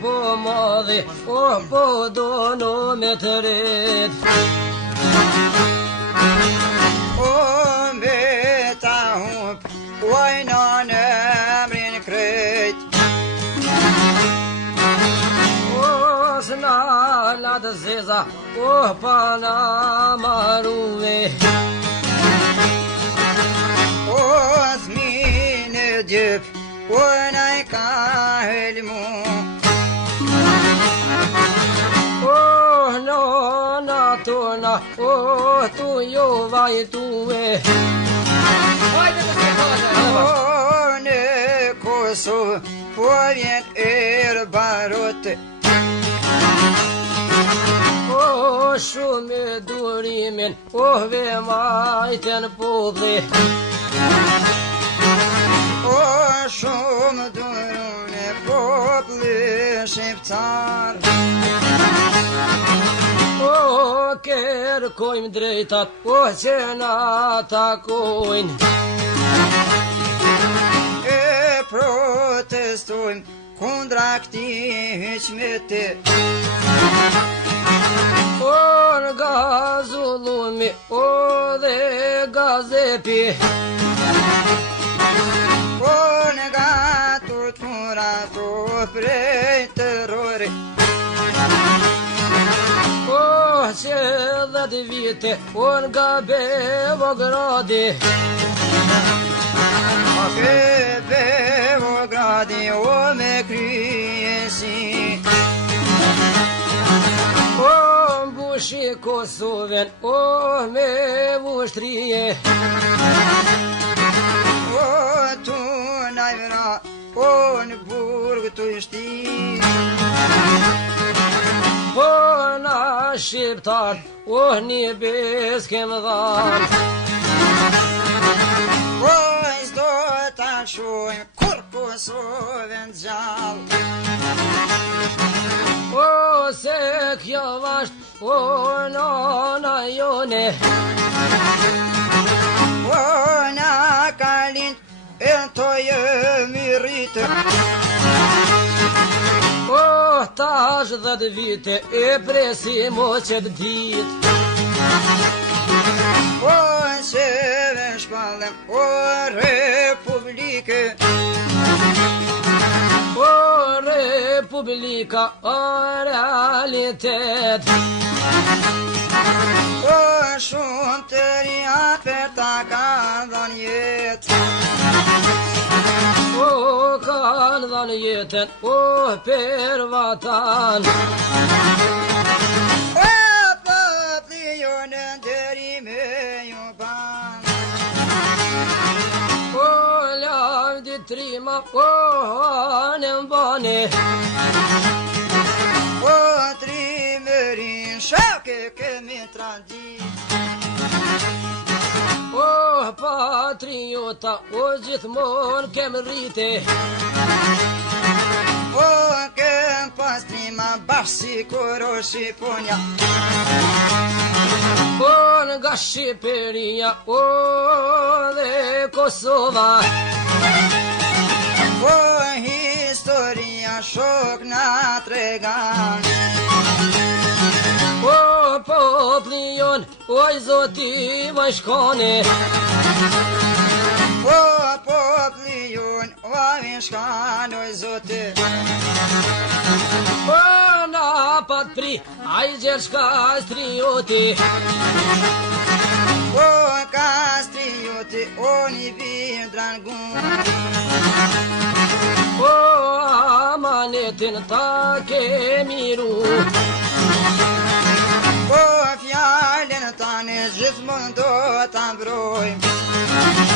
po madhe, po dono me të ret. Me ta hup, ojna në emrin krejt. S'na latë zeza, pa na maruve. S'mine gjep, ojna I ka helmu. Nona tona, tu jo vaj tuve. Në Kosovë, po vjen barote. Shumë durimin, ve majten popli. Shumë durune popli shqiptar. Kërkojmë drejtat, që na takojnë. Protestojmë kundra këti hyqmete. Nga zullumi, dhe gazepi. Nga tortura, prej terrori. Që 10 vite, nga Beogradi. Beogradi, me kryesi. Mbushi Kosovën, me vushtrije. Tu najvra, në burg të shti. Na shqiptar, një beskem dhan. S'do ta shojmë kur Kosovën gjall. Se kjo vasht, nona jone. Na kalin, to jemi rritë. Tash 10 vite, presim o qëtë dit. Se shpallem, republike. Republika, realitet. Shumë të rinjat për ta ka dhënë jetë. Kanë dhënë jetën, për vatan. Popli jonë deri me ju ban. Lavdi trima, në mbane. Trimerin shake kemi tradit. Patriota, gjithmon kem rrite. Kem pas trima bashkë kur o Shqiponja. Nga Shqiperia, dhe Kosova. Historia shok na tregan. Popli jon, zoti më shkone. Popli jon, shkan zoti. Na pat pri, gjershka strioti. Kastrioti, një bir drangun. Amanetin ta kemi ru. Fjallën tani gjithmon do ta mbrojmë.